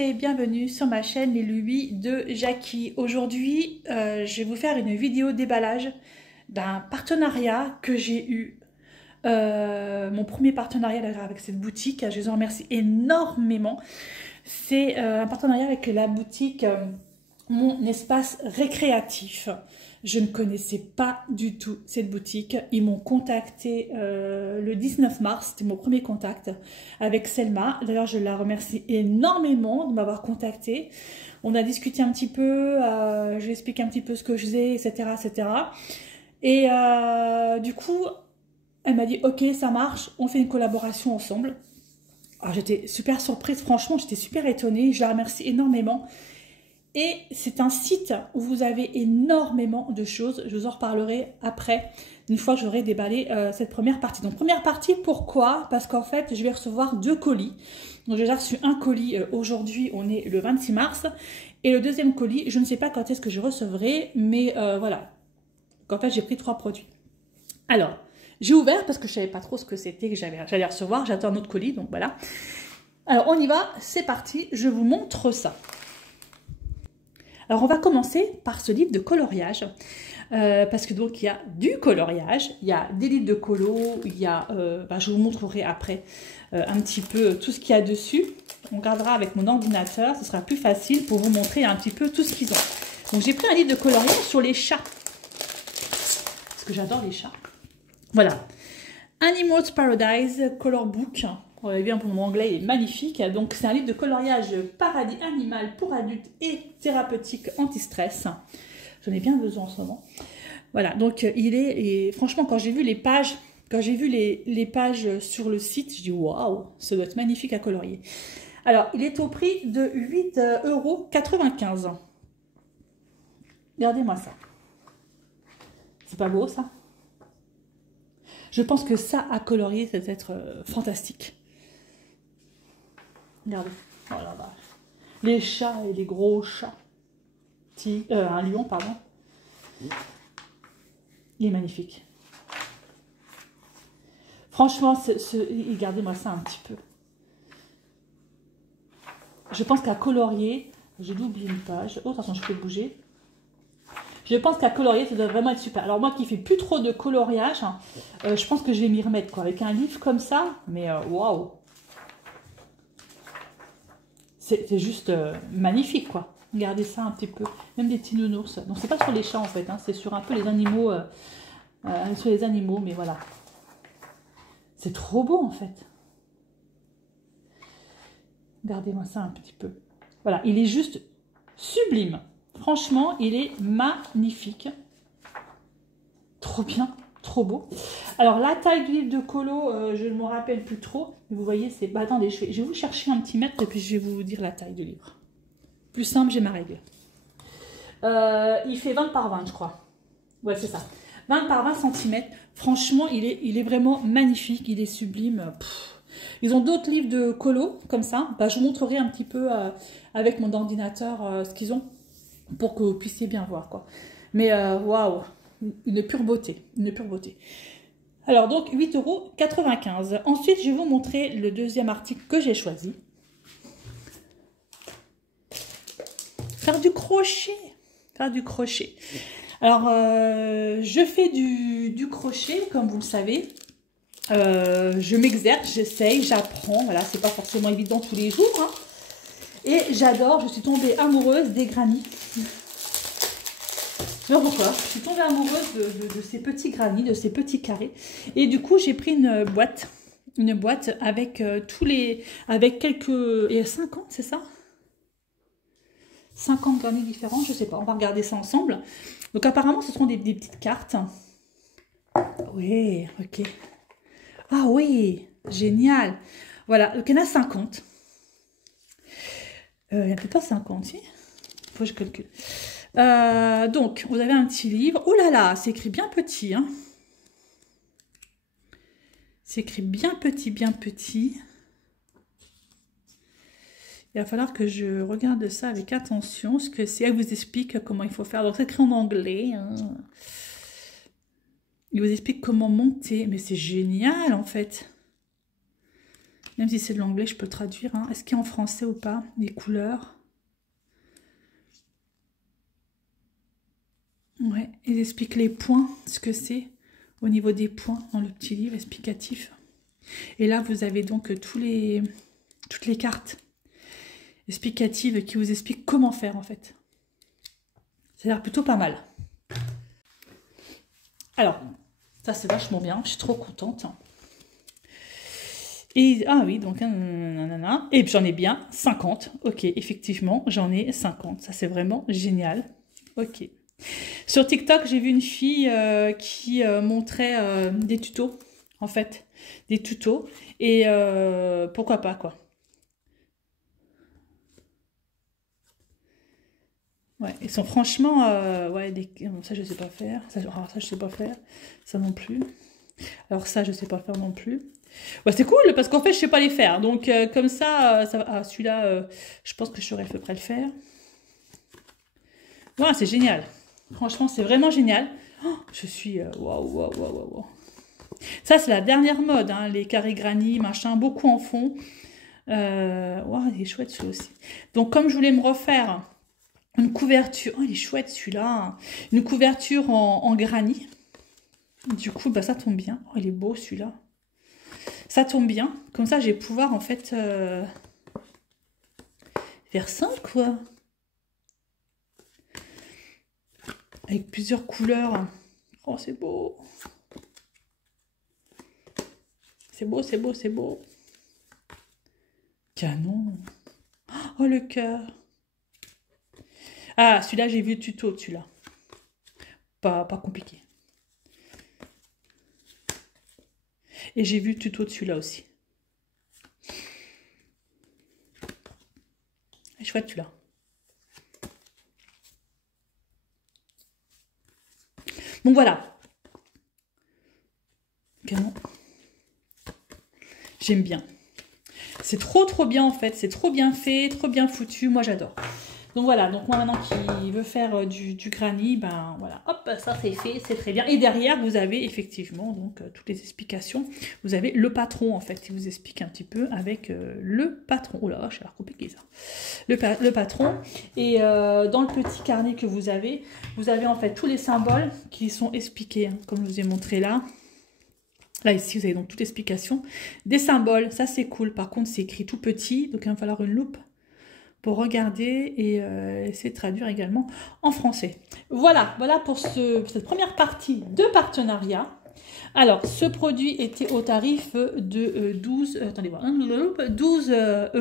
et bienvenue sur ma chaîne Les Lubies de Jackie. Aujourd'hui, je vais vous faire une vidéo déballage d'un partenariat que j'ai eu. Mon premier partenariat avec cette boutique, je les en remercie énormément. C'est un partenariat avec la boutique Mon Espace Récréatif. Je ne connaissais pas du tout cette boutique. Ils m'ont contacté le 19 mars, c'était mon premier contact avec Selma. D'ailleurs, je la remercie énormément de m'avoir contacté. On a discuté un petit peu, je lui ai expliqué un petit peu ce que je faisais, etc. etc. Et du coup, elle m'a dit « Ok, ça marche, on fait une collaboration ensemble ». Alors j'étais super surprise, franchement, j'étais super étonnée. Je la remercie énormément. Et c'est un site où vous avez énormément de choses. Je vous en reparlerai après, une fois que j'aurai déballé cette première partie. Donc première partie, pourquoi? Parce qu'en fait, je vais recevoir 2 colis. Donc j'ai déjà reçu un colis aujourd'hui, on est le 26 mars. Et le deuxième colis, je ne sais pas quand est-ce que je recevrai, mais voilà. Donc en fait, j'ai pris 3 produits. Alors, j'ai ouvert parce que je ne savais pas trop ce que c'était que j'allais recevoir. J'attends un autre colis, donc voilà. Alors on y va, c'est parti, je vous montre ça. Alors on va commencer par ce livre de coloriage, parce que donc il y a du coloriage, il y a des livres de colo, il y a, je vous montrerai après un petit peu tout ce qu'il y a dessus. On regardera avec mon ordinateur, ce sera plus facile pour vous montrer un petit peu tout ce qu'ils ont. Donc j'ai pris un livre de coloriage sur les chats, parce que j'adore les chats. Voilà, Animals Paradise Color Book. Vous avez bien, pour mon anglais, il est magnifique. Donc, c'est un livre de coloriage paradis animal pour adultes et thérapeutique anti-stress. J'en ai bien besoin en ce moment. Voilà, donc il est... Et franchement, quand j'ai vu les pages, les pages sur le site, je dis waouh, ça doit être magnifique à colorier. Alors, il est au prix de 8,95 €. Regardez-moi ça. C'est pas beau, ça? Je pense que ça, à colorier, ça doit être fantastique. Regardez, oh la vache. Les chats et les gros chats. Un lion, pardon. Il est magnifique. Franchement, regardez-moi ça un petit peu. Je pense qu'à colorier, j'ai oublié une page. Oh, attention, je peux bouger. Je pense qu'à colorier, ça doit vraiment être super. Alors moi qui fais plus trop de coloriage, je pense que je vais m'y remettre quoi. Avec un livre comme ça, mais waouh. C'est juste magnifique, quoi. Regardez ça un petit peu. Même des petits nounours. Donc, c'est pas sur les chats, en fait. Hein. C'est sur un peu les animaux. Sur les animaux, mais voilà. C'est trop beau, en fait. Regardez-moi ça un petit peu. Voilà, il est juste sublime. Franchement, il est magnifique. Trop bien, trop beau. Alors, la taille du livre de colo, je ne me rappelle plus trop. Mais vous voyez, c'est... Bah, attendez, je vais vous chercher un petit mètre et puis je vais vous dire la taille du livre. Plus simple, j'ai ma règle. Il fait 20 par 20, je crois. Ouais, c'est ça. 20 par 20 cm. Franchement, il est vraiment magnifique. Il est sublime. Ils ont d'autres livres de colo, comme ça. Bah, je vous montrerai un petit peu avec mon ordinateur ce qu'ils ont pour que vous puissiez bien voir, quoi. Mais waouh, une pure beauté. Une pure beauté. Alors, donc, 8,95 €. Ensuite, je vais vous montrer le deuxième article que j'ai choisi. Faire du crochet. Faire du crochet. Alors, je fais du crochet, comme vous le savez. Je m'exerce, j'essaye, j'apprends. Voilà, c'est pas forcément évident tous les jours. Hein. Et j'adore, je suis tombée amoureuse des granits. Je sais pas pourquoi, je suis tombée amoureuse de ces petits granits, de ces petits carrés. Et du coup, j'ai pris une boîte avec avec quelques... Il y a 50, c'est ça? 50 granits différents, je sais pas, on va regarder ça ensemble. Donc apparemment, ce seront des petites cartes. Oui, ok. Ah oui, génial. Voilà, donc il y en a 50. Il n'y en a peut-être pas 50, si. Il faut que je calcule. Donc, vous avez un petit livre. Oh là là, c'est écrit bien petit. Hein. C'est écrit bien petit, bien petit. Il va falloir que je regarde ça avec attention, parce que si elle vous explique comment il faut faire. Donc, c'est écrit en anglais. Hein. Il vous explique comment monter. Mais c'est génial, en fait. Même si c'est de l'anglais, je peux le traduire. Hein. Est-ce qu'il y a en français ou pas? Les couleurs. Ouais, ils expliquent les points, ce que c'est au niveau des points dans le petit livre explicatif. Et là, vous avez donc toutes les cartes explicatives qui vous expliquent comment faire en fait. Ça a l'air plutôt pas mal. Alors, ça c'est vachement bien, je suis trop contente. Et, ah oui, donc, nanana. Et j'en ai bien 50. Ok, effectivement, j'en ai 50. Ça c'est vraiment génial. Ok. Sur TikTok, j'ai vu une fille qui montrait des tutos, en fait, des tutos, et pourquoi pas, quoi. Ouais, ils sont franchement, ouais, ça je sais pas faire, ça je sais pas faire, ça non plus. Alors ça je sais pas faire non plus. Ouais, c'est cool parce qu'en fait je sais pas les faire, donc comme ça, celui-là, je pense que je saurais à peu près le faire. Ouais, c'est génial. Franchement, c'est vraiment génial. Oh, je suis... Waouh, waouh, waouh, waouh. Ça, c'est la dernière mode, hein, les carrés granny, machin, beaucoup en fond. Waouh, il est chouette celui-là aussi. Donc, comme je voulais me refaire une couverture... Oh, il est chouette celui-là. Une couverture en granny. Du coup, bah, ça tombe bien. Oh, il est beau celui-là. Ça tombe bien. Comme ça, je vais pouvoir, en fait, faire ça, quoi. Avec plusieurs couleurs. Oh, c'est beau. C'est beau, c'est beau, c'est beau. Canon. Oh, le cœur. Ah, celui-là, j'ai vu le tuto, celui-là. Pas compliqué. Et j'ai vu le tuto de celui-là aussi. Et chouette, celui-là. Donc voilà. Canon. J'aime bien. C'est trop bien en fait. C'est trop bien fait, trop bien foutu. Moi j'adore. Donc voilà. Donc moi maintenant qui veut faire du granny, ben voilà. Hop, ça c'est fait. C'est très bien. Et derrière vous avez effectivement donc toutes les explications. Vous avez le patron en fait. Il vous explique un petit peu avec le patron. Oh là, ça a l'air compliqué ça. Le patron. Et dans le petit carnet que vous avez en fait tous les symboles qui sont expliqués. Hein, comme je vous ai montré là. Là, ici, vous avez donc toute l'explication. Des symboles, ça c'est cool. Par contre, c'est écrit tout petit, donc il va falloir une loupe pour regarder et essayer de traduire également en français. Voilà pour cette première partie de partenariat. Alors, ce produit était au tarif de 12,95 €.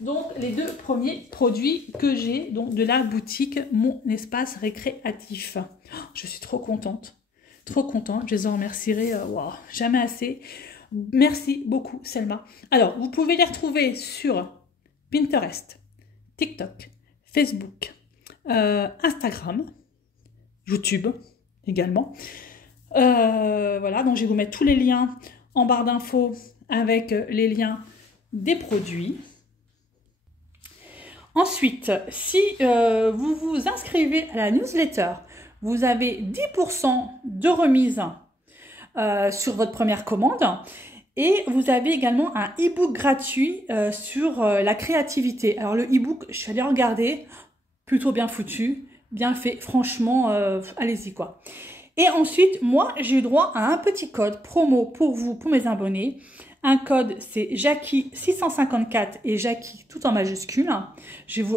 Donc, les deux premiers produits que j'ai donc de la boutique Mon Espace Récréatif. Oh, je suis trop contente. Trop contente, je les en remercierai wow, jamais assez. Merci beaucoup Selma. Alors, vous pouvez les retrouver sur Pinterest, TikTok, Facebook, Instagram, YouTube également. Voilà, donc je vais vous mettre tous les liens en barre d'infos avec les liens des produits. Ensuite, si vous vous inscrivez à la newsletter, vous avez 10% de remise sur votre première commande et vous avez également un e-book gratuit sur la créativité. Alors le e-book, je suis allée regarder, plutôt bien foutu, bien fait, franchement, allez-y quoi. Et ensuite, moi, j'ai eu droit à un petit code promo pour vous, pour mes abonnés. Un code, c'est Jackie654 et Jackie tout en majuscule.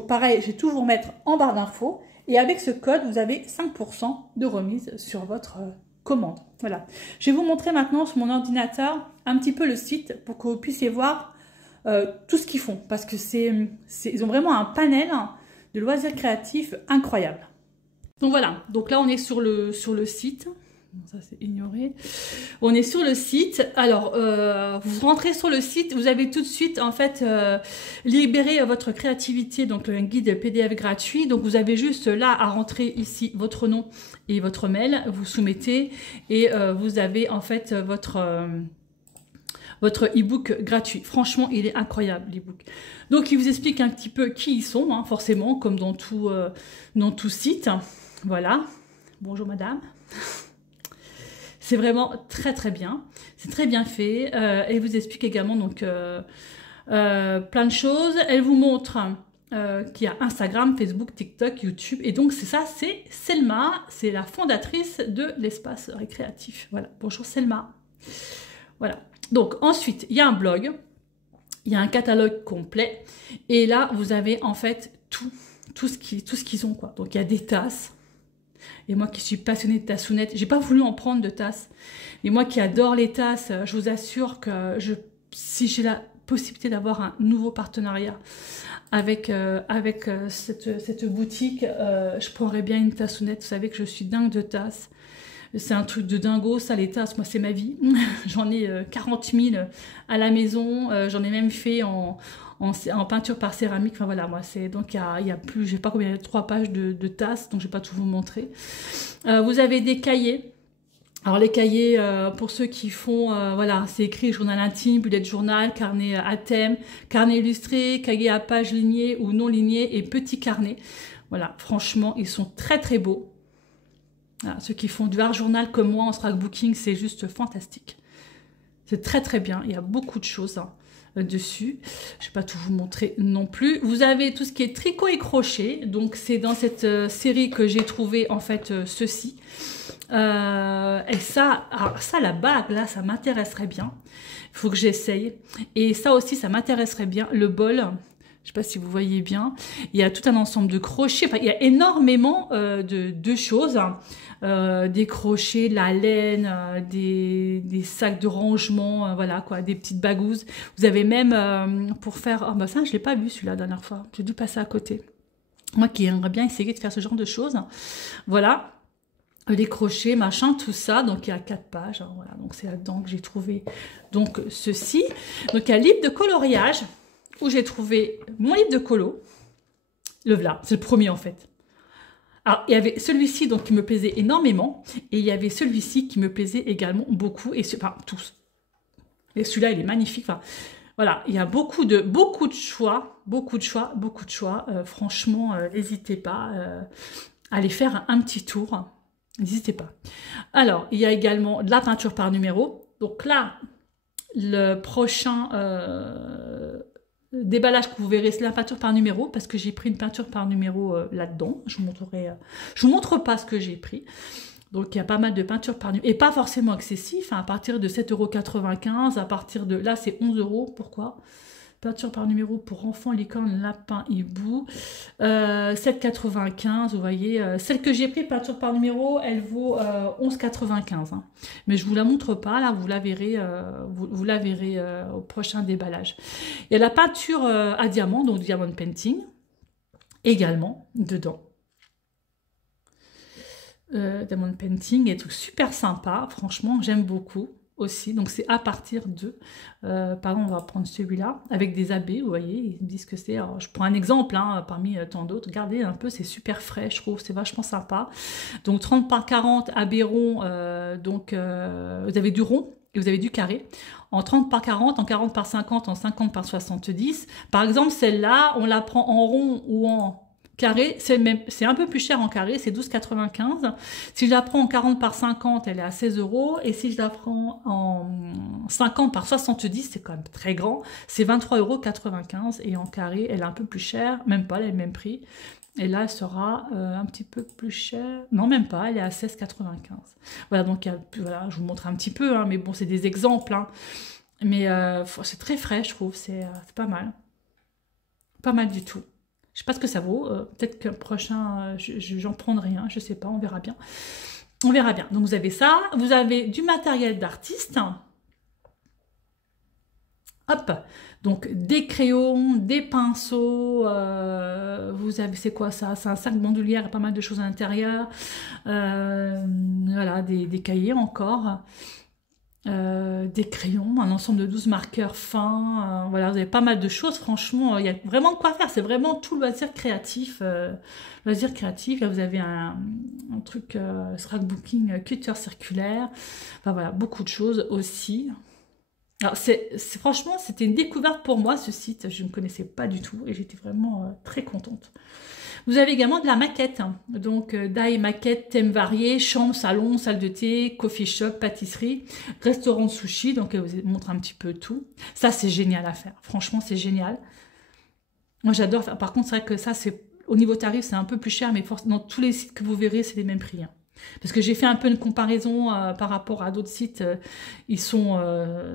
Pareil, je vais tout vous remettre en barre d'infos. Et avec ce code, vous avez 5% de remise sur votre commande. Voilà. Je vais vous montrer maintenant sur mon ordinateur un petit peu le site pour que vous puissiez voir tout ce qu'ils font. Parce que ils ont vraiment un panel de loisirs créatifs incroyable. Donc voilà. Donc là, on est sur le site. Ça, c'est ignoré. On est sur le site. Alors, vous rentrez sur le site, vous avez tout de suite, en fait, libéré votre créativité, donc un guide PDF gratuit. Donc, vous avez juste là à rentrer ici votre nom et votre mail. Vous soumettez et vous avez, en fait, votre e-book gratuit. Franchement, il est incroyable, l'e-book. Donc, il vous explique un petit peu qui ils sont, hein, forcément, comme dans tout site. Voilà. Bonjour, madame. C'est vraiment très très bien. C'est très bien fait. Elle vous explique également donc plein de choses. Elle vous montre qu'il y a Instagram, Facebook, TikTok, YouTube. Et donc c'est ça, c'est Selma. C'est la fondatrice de l'espace récréatif. Voilà. Bonjour Selma. Voilà. Donc ensuite, il y a un blog. Il y a un catalogue complet. Et là, vous avez en fait tout ce qu'ils ont, quoi. Donc il y a des tasses. Et moi qui suis passionnée de tassounettes, j'ai pas voulu en prendre de tasses. Mais moi qui adore les tasses, je vous assure que si j'ai la possibilité d'avoir un nouveau partenariat avec cette boutique, je prendrais bien une tassounette. Vous savez que je suis dingue de tasses. C'est un truc de dingo, ça, les tasses, moi c'est ma vie. J'en ai 40 000 à la maison, j'en ai même fait en peinture par céramique. Enfin voilà, moi c'est donc il y a plus, je sais pas combien, il y a 3 pages de tasses, donc je vais pas tout vous montrer. Vous avez des cahiers. Alors les cahiers, pour ceux qui font, voilà, c'est écrit journal intime, bullet journal, carnet à thème, carnet illustré, cahier à pages lignées ou non lignées et petits carnets. Voilà, franchement, ils sont très très beaux. Voilà, ceux qui font du art journal comme moi en scrapbooking, c'est juste fantastique. C'est très très bien, il y a beaucoup de choses dessus. Je ne vais pas tout vous montrer non plus. Vous avez tout ce qui est tricot et crochet. Donc c'est dans cette série que j'ai trouvé en fait ceci. Et ça, alors ça, la bague là, ça m'intéresserait bien. Il faut que j'essaye. Et ça aussi, ça m'intéresserait bien. Le bol. Je ne sais pas si vous voyez bien. Il y a tout un ensemble de crochets. Enfin, il y a énormément de choses. Des crochets, de la laine, des sacs de rangement, voilà quoi, des petites bagouses. Vous avez même pour faire... Oh, bah ça, je ne l'ai pas vu celui-là la dernière fois. J'ai dû passer à côté. Moi qui aimerais bien essayer de faire ce genre de choses. Voilà. Les crochets, machin, tout ça. Donc il y a 4 pages. Hein, voilà. Donc c'est là-dedans que j'ai trouvé donc ceci. Donc il y a un livre de coloriage où j'ai trouvé mon livre de colo. Le voilà, c'est le premier en fait. Alors, il y avait celui-ci donc qui me plaisait énormément et il y avait celui-ci qui me plaisait également beaucoup, et enfin tous. Et celui-là, il est magnifique. Enfin, voilà, il y a beaucoup de choix. Franchement, n'hésitez pas à aller faire un petit tour. N'hésitez pas. Alors, il y a également de la peinture par numéro. Donc là, le prochain déballage que vous verrez, c'est la peinture par numéro, parce que j'ai pris une peinture par numéro là-dedans. Je vous montrerai, je vous montre pas ce que j'ai pris. Donc il y a pas mal de peintures par numéro, et pas forcément excessif, hein, à partir de 7,95 €, à partir de là c'est 11 €. Pourquoi? Peinture par numéro pour enfants, licorne, lapin, hibou, 7,95 €, vous voyez. Celle que j'ai pris, peinture par numéro, elle vaut 11,95 €. Hein. Mais je vous la montre pas, là, vous la verrez, vous la verrez au prochain déballage. Il y a la peinture à diamant, donc diamond painting, également, dedans. Diamond painting, et tout super sympa, franchement, j'aime beaucoup. Aussi, donc c'est à partir de, pardon, on va prendre celui-là, avec des abbés, vous voyez, ils me disent que c'est, alors je prends un exemple, hein, parmi tant d'autres, regardez un peu, c'est super frais, je trouve, c'est vachement sympa. Donc 30 par 40, abbé rond, donc vous avez du rond, et vous avez du carré, en 30 par 40, en 40 par 50, en 50 par 70, par exemple celle-là, on la prend en rond ou en carré, c'est un peu plus cher en carré, c'est 12,95 €. Si je la prends en 40 par 50, elle est à 16 €. Et si je la prends en 50 par 70, c'est quand même très grand, c'est 23,95 €. Et en carré, elle est un peu plus chère, même pas, elle est le même prix. Et là, elle sera un petit peu plus chère. Non, même pas, elle est à 16,95 €. Voilà, donc voilà, je vous montre un petit peu, hein, mais bon, c'est des exemples. Hein. Mais c'est très frais, je trouve, c'est pas mal. Pas mal du tout. Je ne sais pas ce que ça vaut, peut-être que prochain, j'en prendrai un, je ne sais pas, on verra bien. On verra bien. Donc vous avez ça, vous avez du matériel d'artiste. Hop, donc des crayons, des pinceaux, vous avez, c'est quoi ça? C'est un sac bandoulière, pas mal de choses à l'intérieur. Voilà, des cahiers encore. Des crayons, un ensemble de 12 marqueurs fins, voilà, vous avez pas mal de choses, franchement, il y a vraiment de quoi faire, c'est vraiment tout loisir créatif, là, vous avez un truc scrapbooking cutter circulaire, enfin voilà, beaucoup de choses aussi. Alors franchement, c'était une découverte pour moi ce site, je ne connaissais pas du tout et j'étais vraiment très contente. Vous avez également de la maquette, hein. Donc die maquette, thème varié, chambre, salon, salle de thé, coffee shop, pâtisserie, restaurant de sushi, donc elle vous montre un petit peu tout. Ça c'est génial à faire, franchement c'est génial. Moi j'adore, par contre c'est vrai que ça c'est, au niveau tarif c'est un peu plus cher, mais dans tous les sites que vous verrez c'est les mêmes prix, hein. Parce que j'ai fait un peu une comparaison par rapport à d'autres sites, ils sont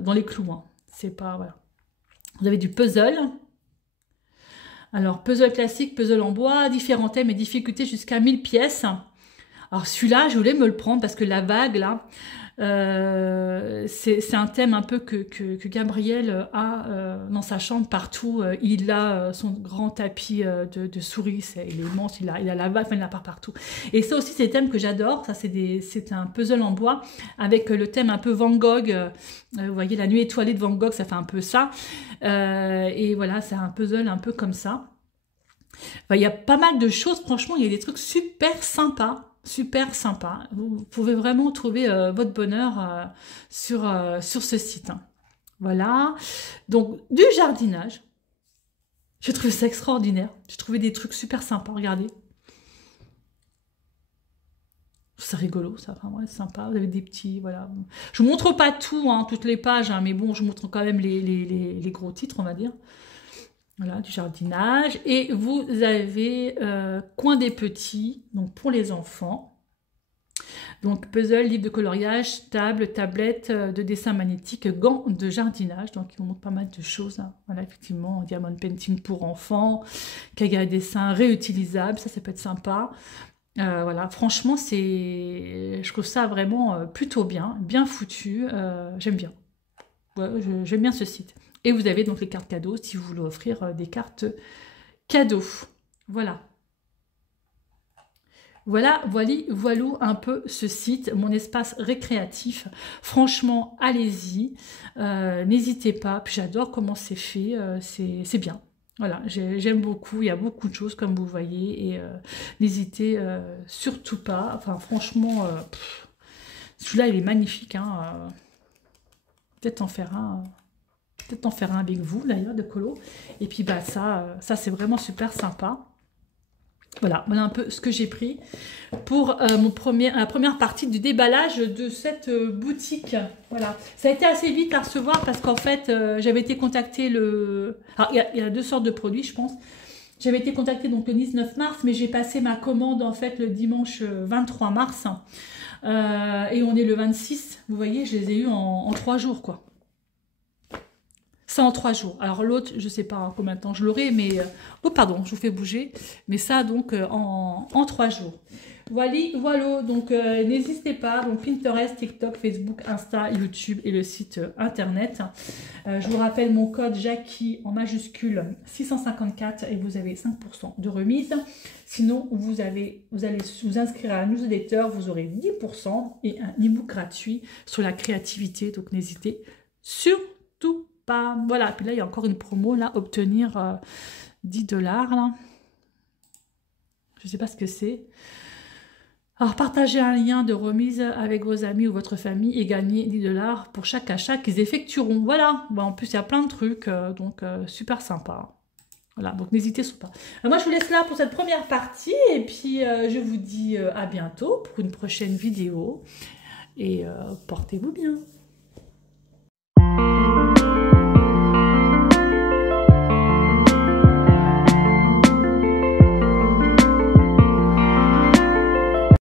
dans les clous, hein. C'est pas, voilà. Vous avez du puzzle. Alors, puzzle classique, puzzle en bois, différents thèmes et difficultés jusqu'à 1000 pièces. Alors, celui-là, je voulais me le prendre parce que la vague, là, c'est un thème un peu que Gabriel a dans sa chambre partout. Il a son grand tapis de souris, il est immense, il a la vague, enfin, il la part partout. Et ça aussi, c'est des thèmes que j'adore. Ça, c'est un puzzle en bois avec le thème un peu Van Gogh. Vous voyez, la nuit étoilée de Van Gogh, ça fait un peu ça. Et voilà, c'est un puzzle un peu comme ça. Enfin, il y a pas mal de choses, franchement, il y a des trucs super sympas. Super sympa. Vous pouvez vraiment trouver votre bonheur sur ce site, hein. Voilà. Donc, du jardinage. J'ai trouvé ça extraordinaire. J'ai trouvé des trucs super sympas. Regardez. C'est rigolo, ça. Enfin, ouais, c'est sympa. Vous avez des petits, voilà. Je vous montre pas tout, hein, toutes les pages, hein, mais bon, je vous montre quand même les gros titres, on va dire. Voilà, du jardinage. Et vous avez coin des petits, donc pour les enfants. Donc puzzle, livre de coloriage, table, tablette de dessin magnétique, gants de jardinage. Donc ils vous montrent pas mal de choses, hein. Voilà, effectivement, diamond painting pour enfants, kaga à dessin réutilisable, ça peut être sympa. Voilà, franchement, je trouve ça vraiment plutôt bien foutu. J'aime bien. Ouais, j'aime bien ce site. Et vous avez donc les cartes cadeaux si vous voulez offrir des cartes cadeaux. Voilà. Voilà un peu ce site, mon espace récréatif. Franchement, allez-y. N'hésitez pas. Puis j'adore comment c'est fait. C'est bien. Voilà, j'aime beaucoup. Il y a beaucoup de choses, comme vous voyez. Et n'hésitez surtout pas. Enfin, franchement, celui-là, il est magnifique, hein. Peut-être en faire un. Peut-être en faire un avec vous d'ailleurs de colo. Et puis bah ça c'est vraiment super sympa. Voilà un peu ce que j'ai pris pour la première partie du déballage de cette boutique. Voilà, ça a été assez vite à recevoir parce qu'en fait j'avais été contactée alors il y a deux sortes de produits, je pense. J'avais été contactée donc le 19 mars, mais j'ai passé ma commande en fait le dimanche 23 mars. Et on est le 26. Vous voyez, je les ai eus en 3 jours quoi. Ça en 3 jours. Alors l'autre, je ne sais pas combien de temps je l'aurai, mais... oh pardon, je vous fais bouger. Mais ça donc en 3 jours. Voilà, donc n'hésitez pas. Donc Pinterest, TikTok, Facebook, Insta, YouTube et le site internet. Je vous rappelle mon code Jackie en majuscule 654 et vous avez 5% de remise. Sinon, vous allez vous inscrire à la newsletter, vous aurez 10% et un e-book gratuit sur la créativité. Donc n'hésitez surtout pas. Voilà, puis là il y a encore une promo là, obtenir 10 $. Là. Je ne sais pas ce que c'est. Alors partagez un lien de remise avec vos amis ou votre famille et gagnez 10 $ pour chaque achat qu'ils effectueront. Voilà, bon, en plus il y a plein de trucs, donc super sympa. Voilà, donc n'hésitez surtout pas. Moi je vous laisse là pour cette première partie et puis je vous dis à bientôt pour une prochaine vidéo et portez-vous bien.